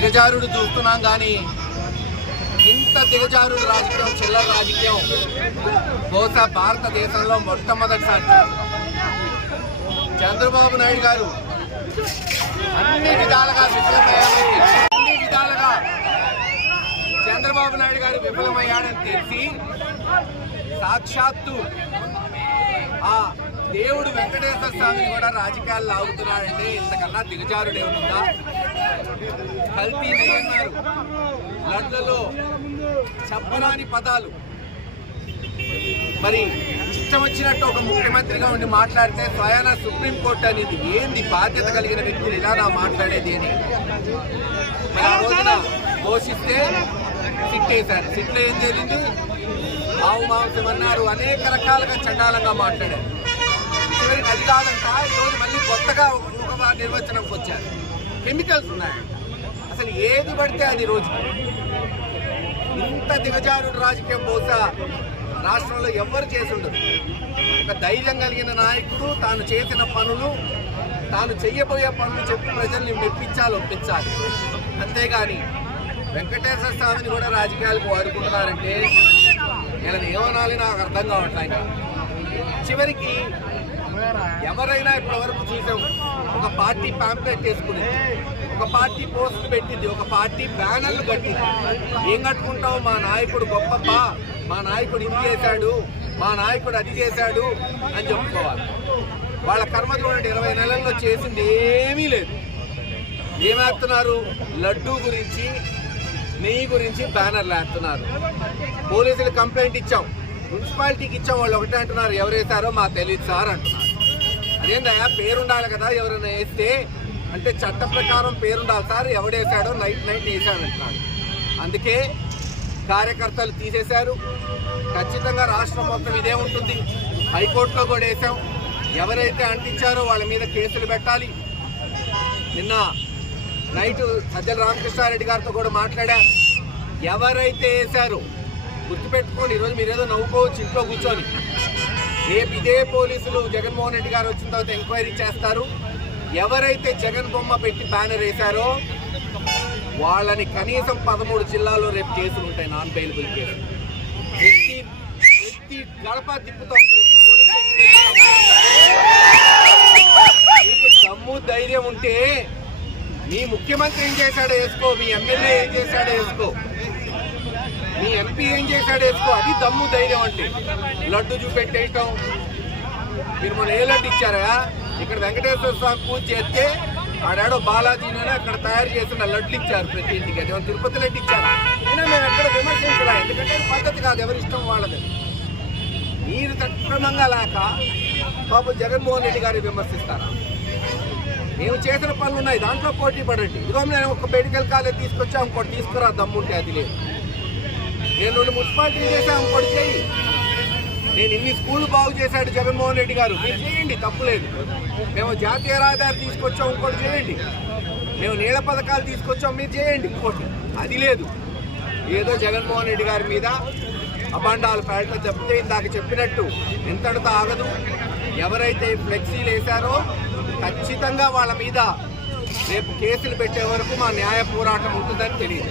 దిగజారుడు చూస్తున్నాం కానీ ఇంత దిగజారుడు రాజకీయం, చిల్లర రాజకీయం బహుశా భారతదేశంలో మొట్టమొదటిసారి. చంద్రబాబు నాయుడు గారు అన్ని విధాలుగా చంద్రబాబు నాయుడు గారు విఫలమయ్యాడని తెలిసి సాక్షాత్తు ఆ దేవుడు వెంకటేశ్వర స్వామిని కూడా రాజకీయాలు లాగుతున్నాడంటే ఇంతకన్నా దిగజారుడు ఏమనుందా? కల్తీ నెయ్యన్నారు, లడ్లలో చెప్పరాని పదాలు, మరి ఇష్టం వచ్చినట్టు ఒక ముఖ్యమంత్రిగా ఉండి మాట్లాడితే స్వయాన సుప్రీంకోర్టు అనేది ఏంది బాధ్యత కలిగిన వ్యక్తులు ఇలా నా మాట్లాడేది అని మరి ఆ రోజున ఘోషిస్తే సిట్టేశారు. సిట్లో ఏం జరిగింది? ఆవు మాంసం అన్నారు, అనేక రకాలుగా చండాలంగా మాట్లాడారు. చివరికి అది కాదంట ఈరోజు మళ్ళీ కొత్తగా ఒక నిర్వచనంకి వచ్చారు. కెమికల్స్ ఉన్నాయంట. అసలు ఏది పడితే అది రోజు ఇంత దిగజారుడు రాజకీయం బహుశా రాష్ట్రంలో ఎవరు చేసి ఉండదు. ఒక ధైర్యం కలిగిన నాయకుడు తాను చేసిన పనులు, తాను చెయ్యబోయే పనులు చెప్పి ప్రజల్ని మెప్పించాలి, ఒప్పించాలి. అంతేగాని వెంకటేశ్వర స్వామిని కూడా రాజకీయాలకు వాడుకుంటున్నారంటే నేను ఏమనాలి నాకు అర్థం కావట్లేదు. చివరికి ఎవరైనా ఇప్పటివరకు చూసాం, ఒక పార్టీ పాంప్లెట్ వేసుకుని, ఒక పార్టీ పోస్టులు పెట్టింది, ఒక పార్టీ బ్యానర్లు కట్టింది. ఏం కట్టుకుంటావు? మా నాయకుడు గొప్ప, మా నాయకుడు ఇది చేశాడు, మా నాయకుడు అది చేశాడు అని చెప్పుకోవాలి. వాళ్ళ కర్మ చూడండి, 20 నెలల్లో చేసింది ఏమీ లేదు. ఏమేస్తున్నారు? లడ్డూ గురించి, నెయ్యి గురించి బ్యానర్లు వేస్తున్నారు. పోలీసులు కంప్లైంట్ ఇచ్చాం, మున్సిపాలిటీకి ఇచ్చాం, వాళ్ళు ఒకటే అంటున్నారు, ఎవరేసారో మాకు తెలియదు సార్ అంటున్నారు. అదేందయ్యా, పేరుండాలి కదా, ఎవరైనా వేస్తే అంటే చట్ట ప్రకారం పేరుండాలి సార్, ఎవడేసాడో నైట్ వేసాడంటున్నారు. అందుకే కార్యకర్తలు తీసేశారు. ఖచ్చితంగా రాష్ట్రం మొత్తం ఇదే ఉంటుంది. హైకోర్టులో కూడా వేసాం, ఎవరైతే అంటించారో వాళ్ళ మీద కేసులు పెట్టాలి. నిన్న నైట్ సజ్జల రామకృష్ణారెడ్డి గారితో కూడా మాట్లాడా. ఎవరైతే వేశారో గుర్తుపెట్టుకోండి, ఈరోజు మీరేదో నవ్వుకోవచ్చు ఇంట్లో కూర్చొని, రేపు ఇదే పోలీసులు జగన్మోహన్ రెడ్డి గారు వచ్చిన తర్వాత ఎంక్వైరీ చేస్తారు. ఎవరైతే జగన్ బొమ్మ పెట్టి బ్యానర్ వేశారో వాళ్ళని కనీసం 13 జిల్లాల్లో రేపు కేసులు ఉంటాయి, నాన్ బెయిలబుల్ కేసులు. ప్రతి గడప తిప్పుతాం, ప్రతి పోలీస్ మీకు దమ్ము ధైర్యం ఉంటే మీ ముఖ్యమంత్రి ఏం చేశాడో వేసుకో, మీ ఎమ్మెల్యే ఏం చేశాడో వేసుకో, మీ ఎంపీ ఏం చేశాడో వేసుకో. అది దమ్ము ధైర్యం అంటే. లడ్డు చూపెట్టేయటం, మీరు మొన్న ఏ లడ్డు ఇచ్చారా? ఇక్కడ వెంకటేశ్వర స్వామి పూజ చేస్తే ఆడాడో బాలాజీలోనే అక్కడ తయారు చేసిన లడ్లు ఇచ్చారు ప్రతి ఇంటికి. అది తిరుపతి లడ్డు ఇచ్చారు. అయినా మేము ఎక్కడ విమర్శించరా, ఎందుకంటే పద్ధతి కాదు, ఎవరి ఇష్టం వాళ్ళది. మీరు సక్రమంగా లేక పాపం జగన్మోహన్ రెడ్డి గారిని విమర్శిస్తారా? మేము చేసిన పనులు ఉన్నాయి, దాంట్లో పోటీ పడండి. ఇదిగో నేను ఒక మెడికల్ కాలేజ్ తీసుకొచ్చా, ఇంకోటి తీసుకురా దమ్ముంటే. అది లేదు. నేను 2 మున్సిపాలిటీ చేసా, ఇంకోటి చేయి. నేను ఇన్ని స్కూళ్ళు బాగు చేశాడు జగన్మోహన్ రెడ్డి గారు, మీరు చేయండి, తప్పులేదు. మేము జాతీయ రహదారి తీసుకొచ్చాం, ఇంకోటి చేయండి. మేము నీళ్ళ పథకాలు తీసుకొచ్చాం, మీరు చేయండి, ఇంకోటి. అది లేదు. ఏదో జగన్మోహన్ రెడ్డి గారి మీద అబాండాలు పేడటం చెప్తే ఇందాక చెప్పినట్టు ఎంతటితో ఆగదు. ఎవరైతే ఫ్లెక్సీలు వేశారో ఖచ్చితంగా వాళ్ళ మీద రేపు కేసులు పెట్టే వరకు మా న్యాయ పోరాటం ఉంటుందని తెలియదు.